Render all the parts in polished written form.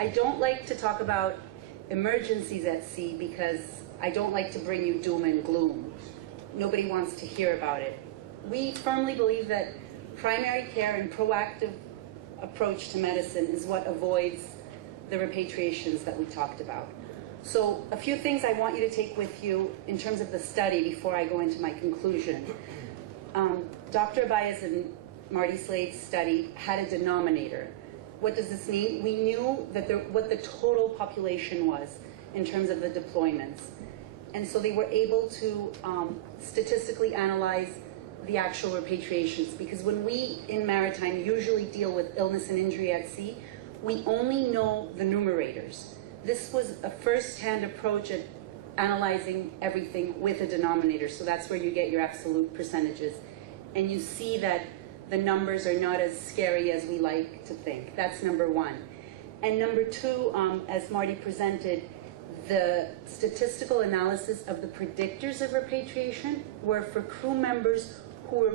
I don't like to talk about emergencies at sea because I don't like to bring you doom and gloom. Nobody wants to hear about it. We firmly believe that primary care and proactive approach to medicine is what avoids the repatriations that we talked about. So a few things I want you to take with you in terms of the study before I go into my conclusion. Dr. Abaya's and Marty Slade's study had a denominator. What does this mean? We knew that what the total population was in terms of the deployments. And so they were able to statistically analyze the actual repatriations, because when we in maritime usually deal with illness and injury at sea, we only know the numerators. This was a first-hand approach at analyzing everything with a denominator, so that's where you get your absolute percentages. And you see that the numbers are not as scary as we like to think. That's number one. And number two, as Marty presented, the statistical analysis of the predictors of repatriation were for crew members who were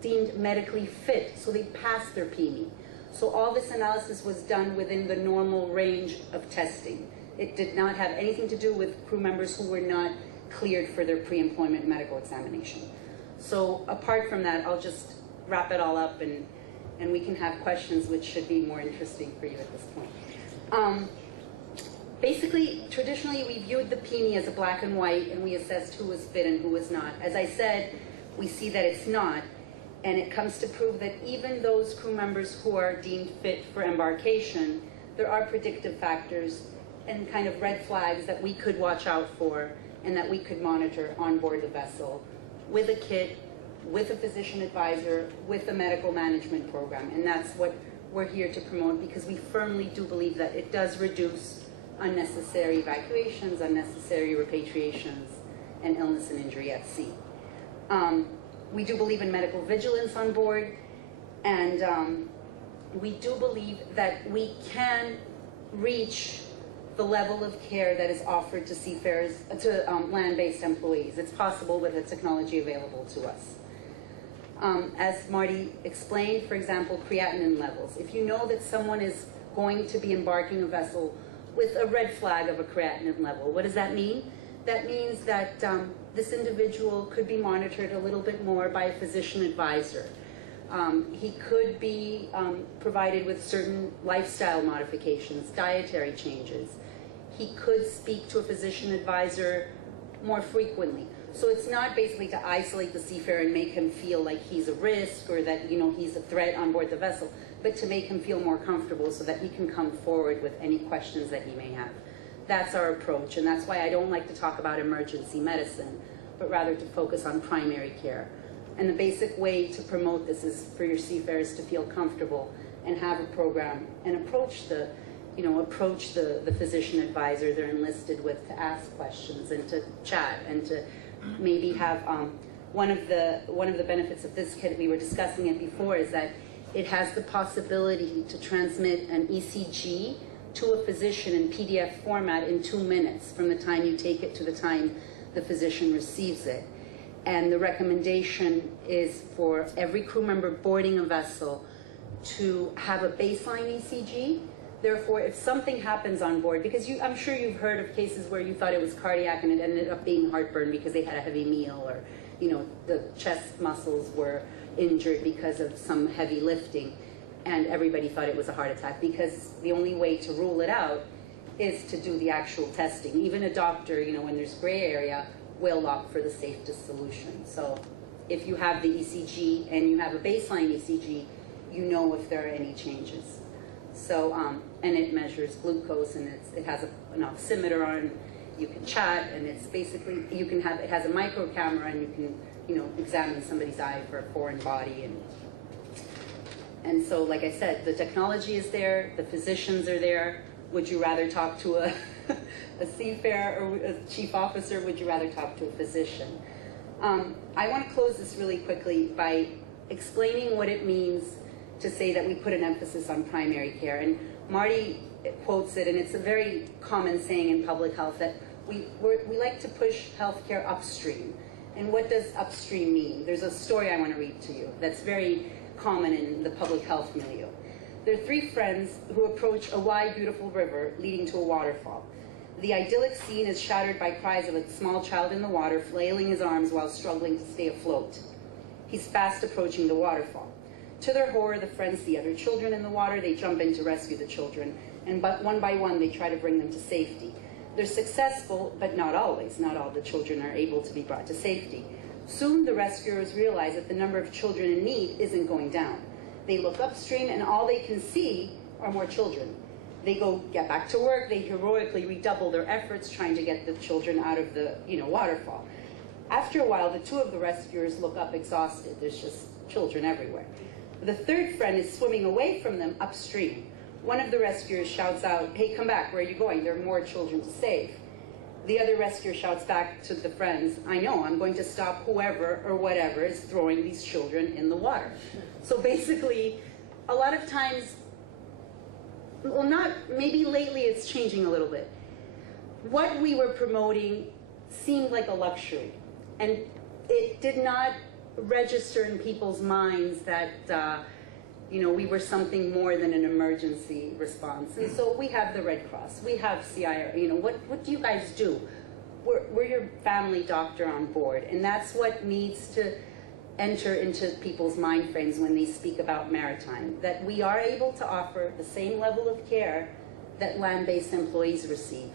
deemed medically fit, so they passed their PME. So all this analysis was done within the normal range of testing. It did not have anything to do with crew members who were not cleared for their pre-employment medical examination. So apart from that, I'll just wrap it all up and we can have questions which should be more interesting for you at this point. Basically, traditionally we viewed the PME as a black and white, and we assessed who was fit and who was not. As I said, we see that it's not, and it comes to prove that even those crew members who are deemed fit for embarkation, there are predictive factors and kind of red flags that we could watch out for and that we could monitor on board the vessel with a kit, with a physician advisor, with a medical management program. And that's what we're here to promote, because we firmly do believe that it does reduce unnecessary evacuations, unnecessary repatriations, and illness and injury at sea. We do believe in medical vigilance on board, and we do believe that we can reach the level of care that is offered to seafarers, to land-based employees. It's possible with the technology available to us. As Marty explained, for example, creatinine levels. If you know that someone is going to be embarking a vessel with a red flag of a creatinine level, what does that mean? That means that this individual could be monitored a little bit more by a physician advisor. He could be provided with certain lifestyle modifications, dietary changes. He could speak to a physician advisor more frequently. So it's not basically to isolate the seafarer and make him feel like he's a risk or that, you know, he's a threat on board the vessel, but to make him feel more comfortable so that he can come forward with any questions that he may have. That's our approach, and that's why I don't like to talk about emergency medicine, but rather to focus on primary care. And the basic way to promote this is for your seafarers to feel comfortable and have a program and approach the physician advisor they're enlisted with to ask questions and to chat and to maybe have one of the benefits of this kit, we were discussing it before, is that it has the possibility to transmit an ECG to a physician in PDF format in 2 minutes from the time you take it to the time the physician receives it. And the recommendation is for every crew member boarding a vessel to have a baseline ECG. Therefore, if something happens on board, because I'm sure you've heard of cases where you thought it was cardiac and it ended up being heartburn because they had a heavy meal, or, you know, the chest muscles were injured because of some heavy lifting, and everybody thought it was a heart attack, because the only way to rule it out is to do the actual testing. Even a doctor, you know, when there's gray area, will opt for the safest solution. So if you have the ECG and you have a baseline ECG, you know if there are any changes. So, and it measures glucose, and it has an oximeter on. You can chat, and it's basically, it has a micro camera, and you can, you know, examine somebody's eye for a foreign body. And so, like I said, the technology is there, the physicians are there. Would you rather talk to a seafarer or a chief officer? Would you rather talk to a physician? I want to close this really quickly by explaining what it means to say that we put an emphasis on primary care. And Marty quotes it, and it's a very common saying in public health, that we like to push healthcare upstream. And what does upstream mean? There's a story I want to read to you that's very common in the public health milieu. They're three friends who approach a wide, beautiful river leading to a waterfall. The idyllic scene is shattered by cries of a small child in the water, flailing his arms while struggling to stay afloat. He's fast approaching the waterfall. To their horror, the friends see other children in the water. They jump in to rescue the children, and one by one, they try to bring them to safety. They're successful, but not always. Not all the children are able to be brought to safety. Soon, the rescuers realize that the number of children in need isn't going down. They look upstream, and all they can see are more children. They go get back to work. They heroically redouble their efforts trying to get the children out of the waterfall. After a while, the two of the rescuers look up exhausted. There's just children everywhere. The third friend is swimming away from them upstream. One of the rescuers shouts out, "Hey, come back, where are you going? There are more children to save." The other rescuer shouts back to the friends, "I know, I'm going to stop whoever or whatever is throwing these children in the water." So basically, a lot of times, well, maybe lately it's changing a little bit. What we were promoting seemed like a luxury, and it did not register in people's minds that we were something more than an emergency response. And so we have the Red Cross, we have CIR. What do you guys do? We're your family doctor on board, and that's what needs to enter into people's mind frames when they speak about maritime, that we are able to offer the same level of care that land-based employees receive.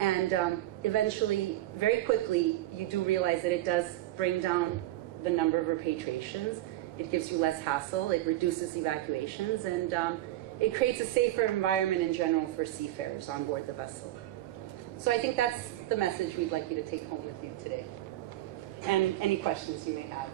And eventually, very quickly, you do realize that it does bring down the number of repatriations. It gives you less hassle, it reduces evacuations, and it creates a safer environment in general for seafarers on board the vessel. So I think that's the message we'd like you to take home with you today. And any questions you may have.